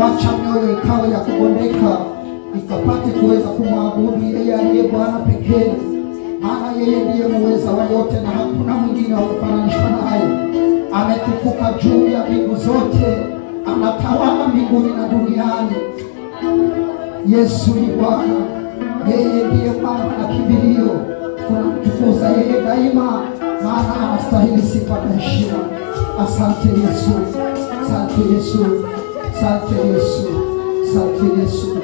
Wacha mioyo ikawa ya kubondeka, ikapate kuweza kumwabudu yeye aliye Bwana pekee, maana yeye ndiye muweza wa yote na hakuna mwingine wa kufananishwa naye. Ametukuka juu ya mbingu zote, anatawala mbinguni na duniani. Yesu ni Bwana, yeye ndiye mama na kimbilio. Tunamtukuza yeye daima, maana anastahili sifa na heshima. Asante Yesu, asante Yesu, asante Yesu, asante Yesu.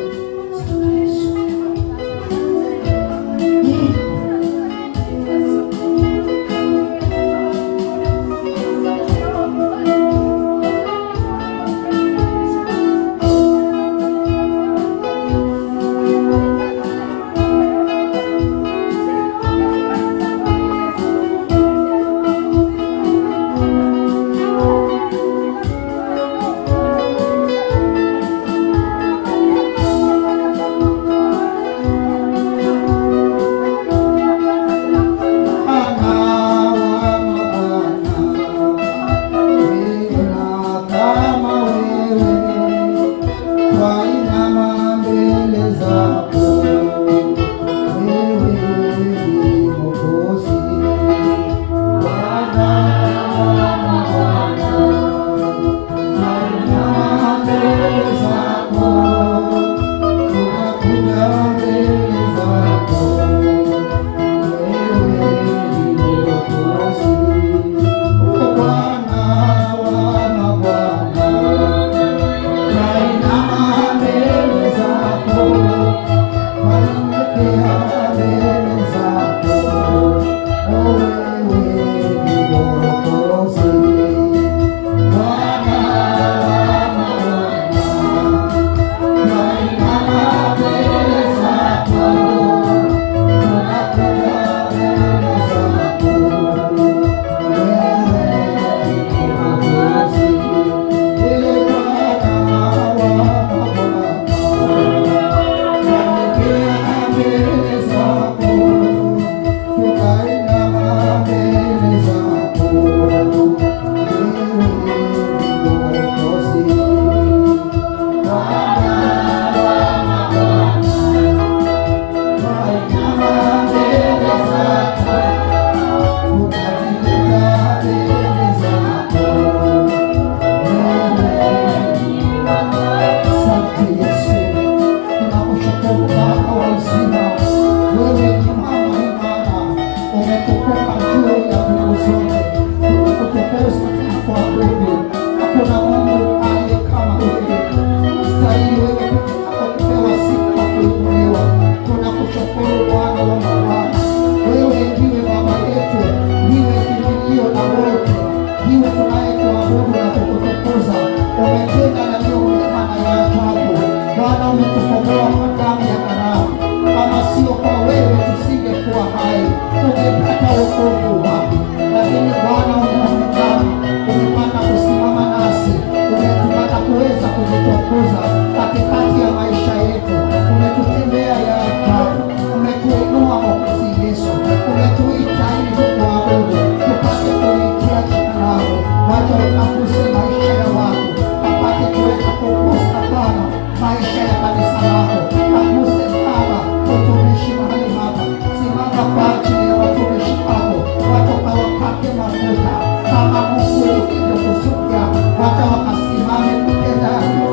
kwa ajili ya watumishi wako, watoka wapake mafuta kama Mungu ulivyokusudia, wacha wakasimame kutenda yaliyo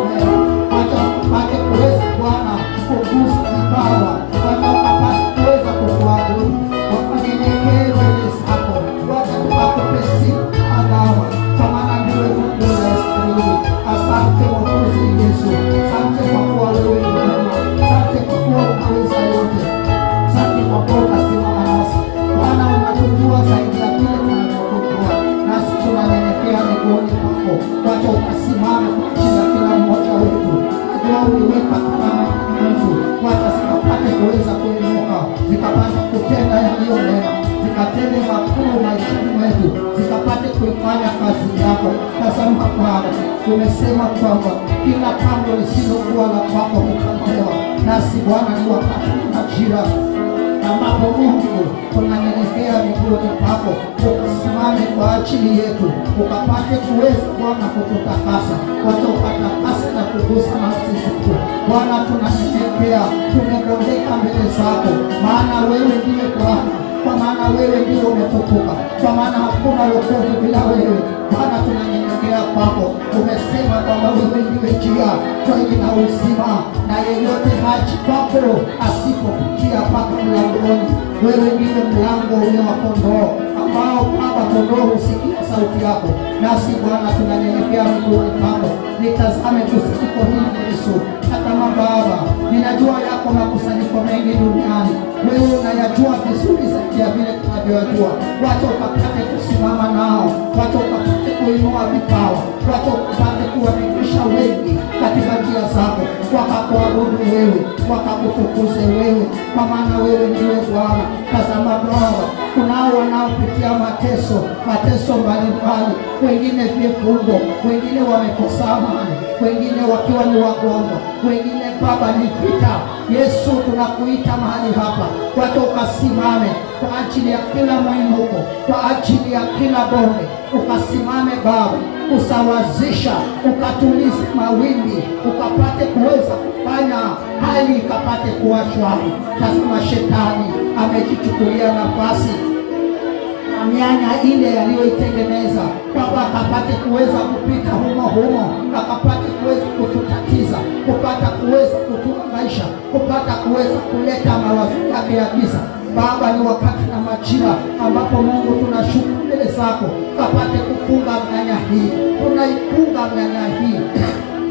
wacha wakapate kuweza Bwana kugusa vipawa, wacha wakapate kuweza kukuabudu, wakanyenyekee mbele zako, wacha tukakupe sifa na dawa, kwa maana ndiwe Mungu unayestahili. Asante Mwokozi Yesu, asante kwa kuwa wewe ni mwema, asante kwa kuwa unaweza yote, asante kwa kuwa unasimama nasi. Bwana, unatujua zaidi ya kile tunachokujua, nasi tunanyenyekea miguuni pako, wacha ukasimame kwa ajili ya kila mmoja wetu. Najua uliweka karama mtu, wacha zikapate kuweza kuinuka, zikapate kutenda yaliyo mema, zikatende makuu maishani mwetu, zikapate kuifanya kazi yako. Tazama Bwana, umesema kwamba kila pando lisilokuwa la kwako hukatolewa, nasi Bwana ni wakati na majira ambapo Mungu tunanyenyekea miguuni pako, ukasimame kwa ajili yetu, ukapate kuweza Bwana kututakasa, wacha ukatakase na kugusa nafsi zetu. Bwana, tunanyenyekea, tumebondeka mbele zako, maana wewe ndiye Bwana, kwa maana wewe ndiye umetukuka, kwa maana hakuna wokovu bila wewe. Bwana, tunanyenyekea kwako, umesema kwamba wewe ndiwe njia, kweli na uzima, na yeyote haji kwako asipopitia paka mlangoni. Wewe ndiwe mlango ule wa kondoo, ambao Baba kondoo husikia sauti yako. Nasi Bwana tunanyenyekea miguuni pako, nitazame kusanyiko hili Yesu. Hata Baba, ninajua yako makusanyiko mengi duniani, wewe unayajua vizuri zaidi ya vile tunavyojua. Wacha ukapate kusimama nao, wacha ukapate kuinua vipawa, wacha ukapate kuwafikisha wengi katika njia zako, wakakuabudu wewe, wakakutukuze wewe, kwa maana wewe ndiwe Bwana. Tazama Baba, kunao wanaopitia mateso mbalimbali, wengine vifungo, wengine wamekosa amani, wengine wakiwa ni wagonjwa, wengine Baba ni vita. Yesu, tunakuita mahali hapa, wacha ukasimame kwa ajili ya kila mwinuko, kwa ajili ya kila bonde, ukasimame Baba, usawazisha, ukatulize mawimbi, ukapate kuweza kufanya hali ikapate kuwa shwari. Tazama shetani amejichukulia nafasi na mianya ile yaliyoitengeneza, Baba akapate kuweza kupita humo, akapate kuweza kututatiza, kupata kuweza kutuangaisha, kupata kuweza kuleta mawazo yake ya giza. Baba, ni wakati na majira ambapo Mungu tunashuka mbele zako, kapate kufunga mianya hii, tunaifunga mianya hii,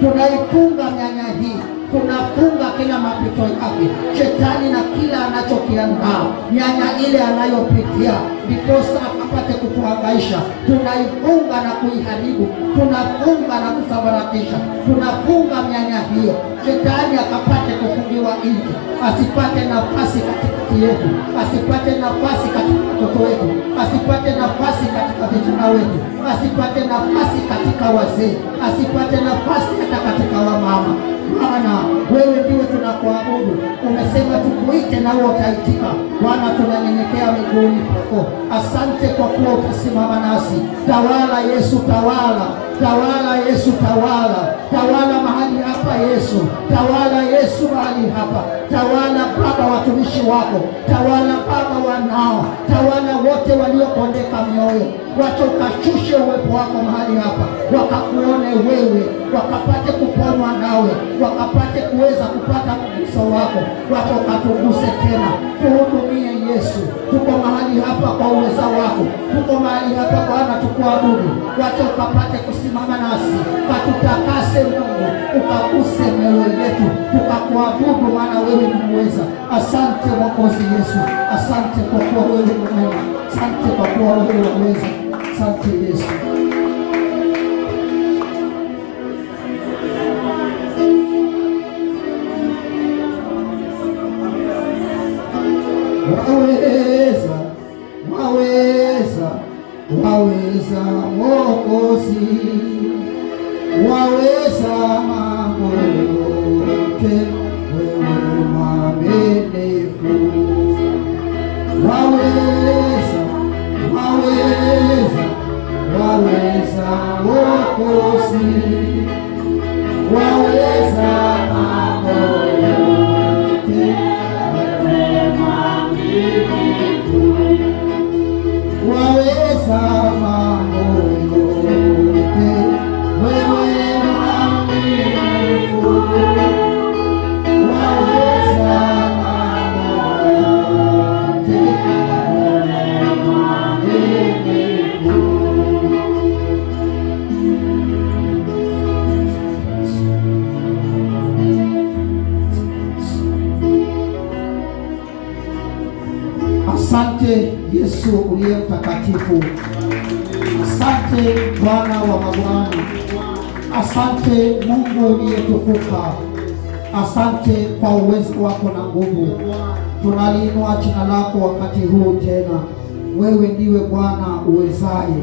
tunaifunga mianya hii, tunafunga kila mapito yake shetani na kila anachokiandaa, mianya ile anayopitia, ndiposa akapate kutuhangaisha. Tunaifunga na kuiharibu, tunafunga na kusambaratisha, tunafunga mianya hiyo, shetani akapate kufungiwa nje, asipate nafasi katikati yetu, asipate nafasi katika watoto wetu, asipate nafasi katika vijana wetu, asipate nafasi katika wazee, asipate nafasi hata katika wamama. Bwana, wewe ndiwe tunakuabudu, umesema tukuite nawe utaitika. Bwana, tunanyenyekea miguuni pako, asante kwa kuwa utasimama nasi. Tawala Yesu, tawala, tawala Yesu, tawala, tawala mahali hapa Yesu, tawala Yesu mahali hapa, tawala Baba watumishi wako, tawala Baba wanao, tawala wote waliopondeka mioyo, wacha ukashushe uwepo wako mahali hapa, wakakuone wewe, wakapate kuponywa nawe, wakapate kuweza kupata mguso wako, wacha ukatuguse tena, tuhudumie Yesu. Tuko mahali hapa kwa uweza wako, tuko mahali hapa Bwana tukuabudu, wacha ukapate kusimama nasi, katutakase Mungu, ukaguse mioyo yetu, tukakuabudu maana wewe ni mweza. Asante Mwokozi Yesu, asante kwa kuwa wewe ni mwema, asante kwa kuwa wewe ni mweza. Asante Yesu. Waweza, waweza, waweza Mwokozi, waweza mambo yote, wewe mwaminifu. Waweza, waweza, waweza Mwokozi, waweza mambo yote, wewe mwaminifu. waweza mambo yote, wewe mwaminifu, waweza mambo yote, wewe mwaminifu. Asante Yesu uliye mtakatifu. Asante Bwana wa mabwana. Asante Mungu uliyetukuka. Asante kwa uwezo wako na nguvu. Tunaliinua jina lako wakati huu tena. Wewe ndiwe Bwana uwezaye.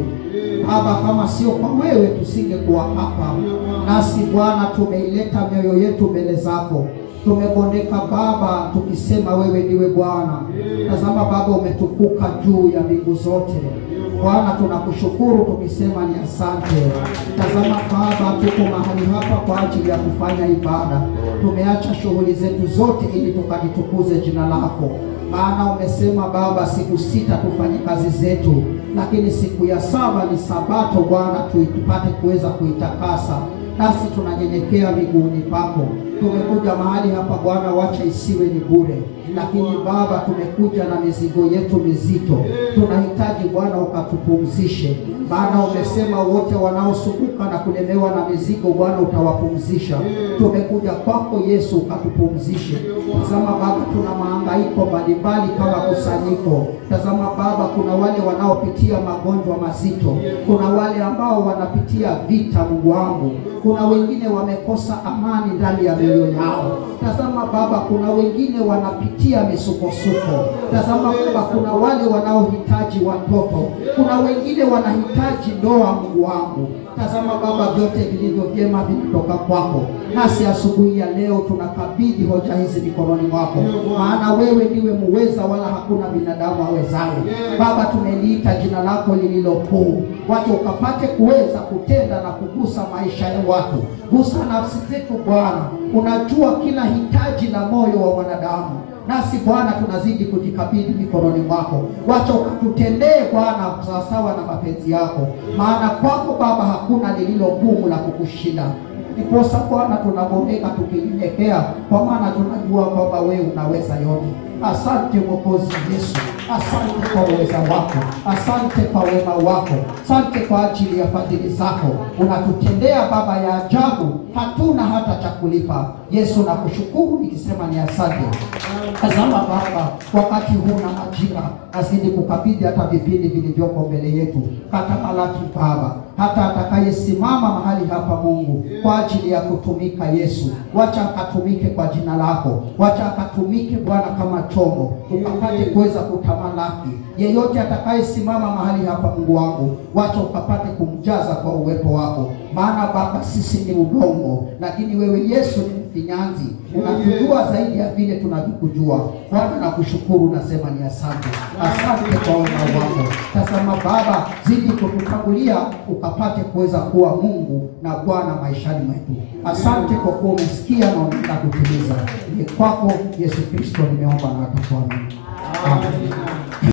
Baba, kama sio kwa wewe tusingekuwa hapa. Nasi Bwana tumeileta mioyo yetu mbele zako. Tumebondeka Baba tukisema wewe ndiwe Bwana. Tazama Baba, umetukuka juu ya mbingu zote. Bwana tunakushukuru tukisema ni asante. Tazama Baba, tuko mahali hapa kwa ajili ya kufanya ibada. Tumeacha shughuli zetu zote ili tukalitukuze jina lako. Maana umesema Baba, siku 6 tufanye kazi zetu, lakini siku ya 7 ni Sabato Bwana, tupate kuweza kuitakasa. Nasi tunanyenyekea miguuni pako. Tumekuja mahali hapa Bwana, wacha isiwe ni bure. Lakini Baba, tumekuja na mizigo yetu mizito. Tunahitaji Bwana ukatupumzishe. Maana umesema wote wanaosumbuka na kulemewa na mizigo Bwana utawapumzisha. Tumekuja kwako Yesu ukatupumzishe. Tazama Baba, tuna mahangaiko mbalimbali kama kusanyiko. Tazama Baba, kuna wale wanaopitia magonjwa mazito. Kuna wale ambao wanapitia vita, Mungu wangu. Kuna wengine wamekosa amani ndani ya mioyo yao. Tazama Baba, kuna wengine wanapitia misukosuko. Tazama Baba, kuna wale wanaohitaji watoto. Kuna wengine wanahitaji ndoa, Mungu wangu. Tazama Baba, vyote vilivyo vyema vinatoka kwako. Nasi asubuhi ya leo tunakabidhi hoja hizi mikononi mwako. Maana wewe ndiwe muweza, wala hakuna binadamu awezaye. Baba, tumeliita jina lako lililo kuu. Wacha ukapate kuweza kutenda na kugusa maisha ya watu. Gusa nafsi zetu Bwana. Unajua kila hitaji la moyo wa wanadamu. Nasi Bwana tunazidi kujikabidhi mikononi mwako. Wacha ukatutendee Bwana sawasawa na mapenzi yako. Maana kwako Baba hakuna lililo gumu la kukushinda. Ndiposa Bwana tunabondeka tukinyenyekea, kwa maana tunajua kwamba wewe unaweza yote. Asante Mwokozi Yesu. Asante kwa uweza wako. Asante kwa wema wako. Asante kwa ajili ya fadhili zako. Unatutendea Baba ya ajabu. Hatuna hata cha kulipa. Yesu nakushukuru nikisema ni asante. Tazama Baba, wakati huu na majira, nazidi kukabidhi hata vipindi vilivyoko mbele yetu. Kata Malaki Baba, hata atakayesimama mahali hapa Mungu kwa ajili ya kutumika Yesu, wacha akatumike kwa jina lako. Wacha akatumike Bwana kama chombo, ukapate kuweza kutamalaki. Yeyote atakayesimama mahali hapa Mungu wangu, wacha ukapate kumjaza kwa uwepo wako. Maana Baba, sisi ni udongo, lakini wewe Yesu ni mfinyanzi. Unatujua zaidi ya vile tunavyokujua. Bwana nakushukuru, nasema ni asante. Asante kwa wema wako. Tazama Baba, zidi kututangulia ukapate kuweza kuwa Mungu na Bwana maishani mwetu. Asante kwa kuwa umesikia na unaenda kutimiza. Ni kwako Yesu Kristo nimeomba na kuamini. Amen.